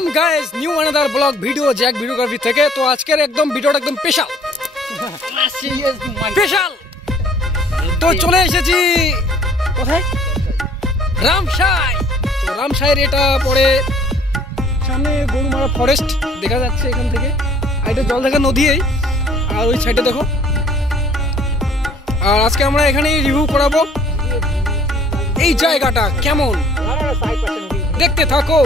Welcome guys new another blog video Jack videography থেকে। তো আজকের একদম ভিডিওটা একদম স্পেশাল স্পেশাল। তো চলে এসেছি কোথায়? রামসাই। তো রামসাইয়ের এটা পরে সামনে গরুমারা ফরেস্ট দেখা যাচ্ছে এখান থেকে, আর এটা জল দেখা নদী, আর ওই সাইডে দেখো। আর আজকে আমরা এখানেই রিভিউ করাবো এই জায়গাটা কেমন, দেখতে থাকো।